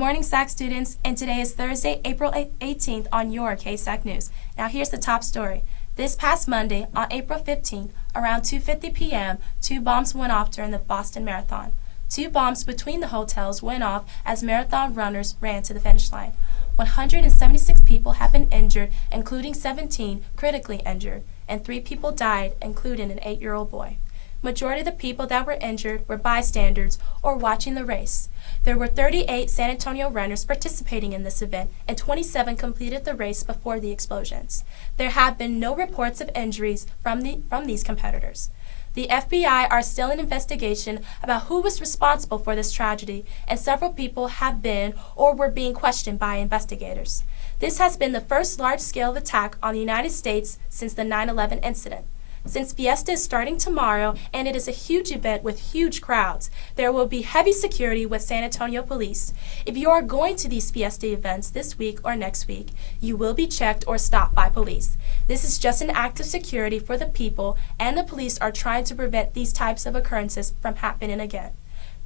morning, SAC students, and today is Thursday, April 18th on your KSAC News. Now here's the top story. This past Monday, on April 15th, around 2:50 p.m., 2 bombs went off during the Boston Marathon. 2 bombs between the hotels went off as marathon runners ran to the finish line. 176 people have been injured, including 17 critically injured, and 3 people died, including an 8-year-old boy. Majority of the people that were injured were bystanders or watching the race. There were 38 San Antonio runners participating in this event, and 27 completed the race before the explosions. There have been no reports of injuries from these competitors. The FBI are still in investigation about who was responsible for this tragedy, and several people have been or were being questioned by investigators. This has been the first large-scale attack on the United States since the 9/11 incident. Since Fiesta is starting tomorrow and it is a huge event with huge crowds, there will be heavy security with San Antonio police. If you are going to these Fiesta events this week or next week, you will be checked or stopped by police. This is just an act of security for the people, and the police are trying to prevent these types of occurrences from happening again.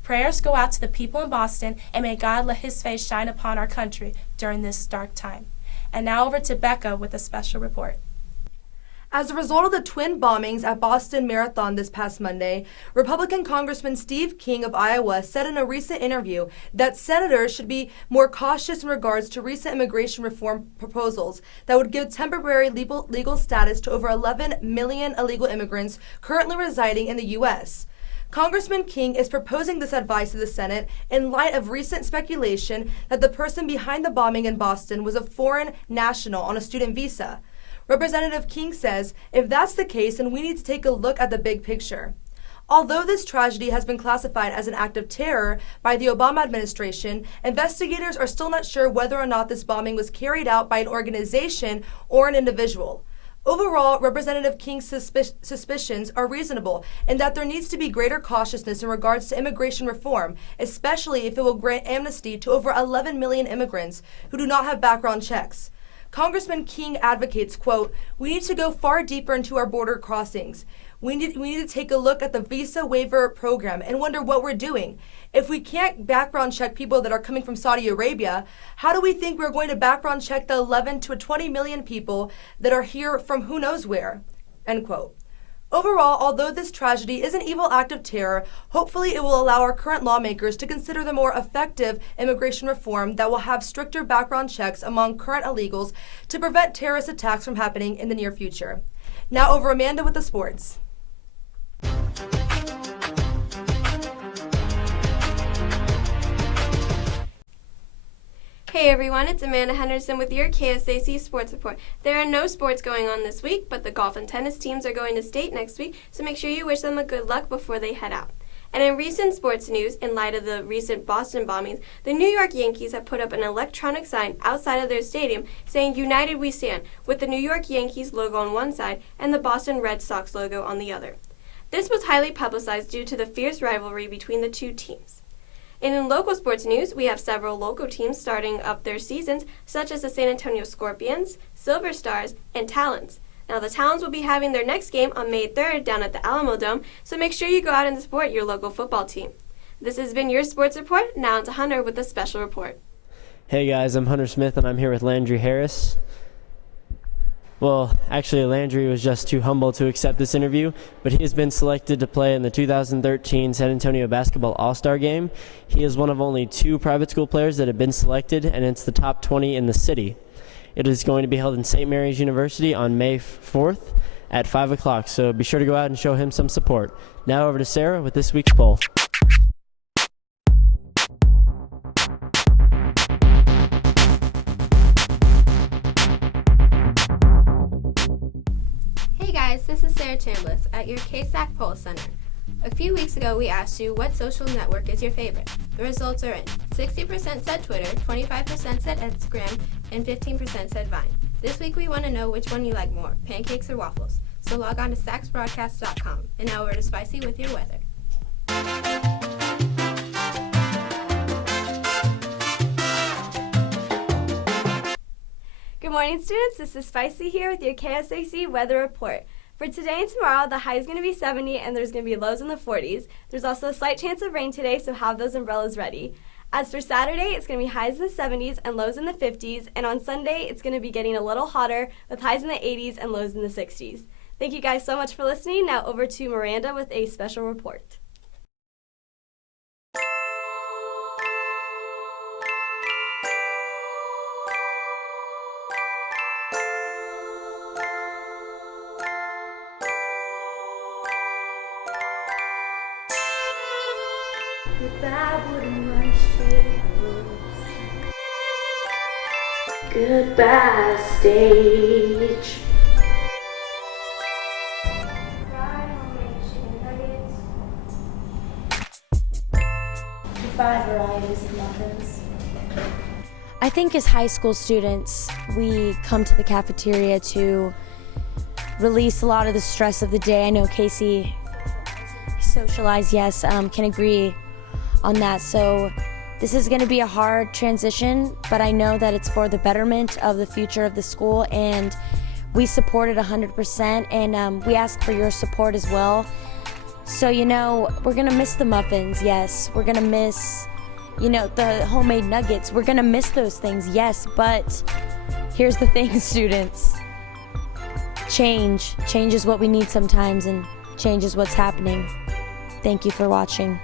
Prayers go out to the people in Boston, and may God let His face shine upon our country during this dark time. And now over to Becca with a special report. As a result of the twin bombings at Boston Marathon this past Monday, Republican Congressman Steve King of Iowa said in a recent interview that senators should be more cautious in regards to recent immigration reform proposals that would give temporary legal status to over 11 million illegal immigrants currently residing in the U.S. Congressman King is proposing this advice to the Senate in light of recent speculation that the person behind the bombing in Boston was a foreign national on a student visa. Representative King says, if that's the case, then we need to take a look at the big picture. Although this tragedy has been classified as an act of terror by the Obama administration, investigators are still not sure whether or not this bombing was carried out by an organization or an individual. Overall, Representative King's suspicions are reasonable in that there needs to be greater cautiousness in regards to immigration reform, especially if it will grant amnesty to over 11 million immigrants who do not have background checks. Congressman King advocates, quote, we need to go far deeper into our border crossings. We need to take a look at the visa waiver program and wonder what we're doing. If we can't background check people that are coming from Saudi Arabia, how do we think we're going to background check the 11 to 20 million people that are here from who knows where, end quote. Overall, although this tragedy is an evil act of terror, hopefully it will allow our current lawmakers to consider the more effective immigration reform that will have stricter background checks among current illegals to prevent terrorist attacks from happening in the near future. Now over Amanda with the sports. Hey everyone, it's Amanda Henderson with your KSAC Sports Report. There are no sports going on this week, but the golf and tennis teams are going to state next week, so make sure you wish them a good luck before they head out. And in recent sports news, in light of the recent Boston bombings, the New York Yankees have put up an electronic sign outside of their stadium saying United We Stand, with the New York Yankees logo on one side and the Boston Red Sox logo on the other. This was highly publicized due to the fierce rivalry between the two teams. And in local sports news, we have several local teams starting up their seasons, such as the San Antonio Scorpions, Silver Stars, and Talons. Now, the Talons will be having their next game on May 3rd down at the Alamo Dome, so make sure you go out and support your local football team. This has been your sports report. Now on to Hunter with a special report. Hey guys, I'm Hunter Smith, and I'm here with Landry Harris. Well, actually, Landry was just too humble to accept this interview, but he has been selected to play in the 2013 San Antonio Basketball All-Star Game. He is one of only 2 private school players that have been selected, and it's the top 20 in the city. It is going to be held in St. Mary's University on May 4th at 5 o'clock, so be sure to go out and show him some support. Now over to Sarah with this week's poll. This is Sarah Chambliss at your KSAC Poll Center. A few weeks ago, we asked you what social network is your favorite. The results are in. 60% said Twitter, 25% said Instagram, and 15% said Vine. This week, we want to know which one you like more, pancakes or waffles. So log on to sacsbroadcast.com. And now over to Spicy with your weather. Good morning, students. This is Spicy here with your KSAC weather report. For today and tomorrow, the high is going to be 70 and there's going to be lows in the 40s. There's also a slight chance of rain today, so have those umbrellas ready. As for Saturday, it's going to be highs in the 70s and lows in the 50s, and on Sunday, it's going to be getting a little hotter with highs in the 80s and lows in the 60s. Thank you guys so much for listening. Now over to Miranda with a special report. Goodbye, stage. Goodbye, varieties of muffins. I think as high school students, we come to the cafeteria to release a lot of the stress of the day. I know Casey, socialize, yes, can agree on that. So this is going to be a hard transition, but I know that it's for the betterment of the future of the school, and we support it 100%, and we ask for your support as well. So, we're going to miss the muffins, yes. We're going to miss, the homemade nuggets. We're going to miss those things, yes, but here's the thing, students. Change is what we need sometimes, and change is what's happening. Thank you for watching.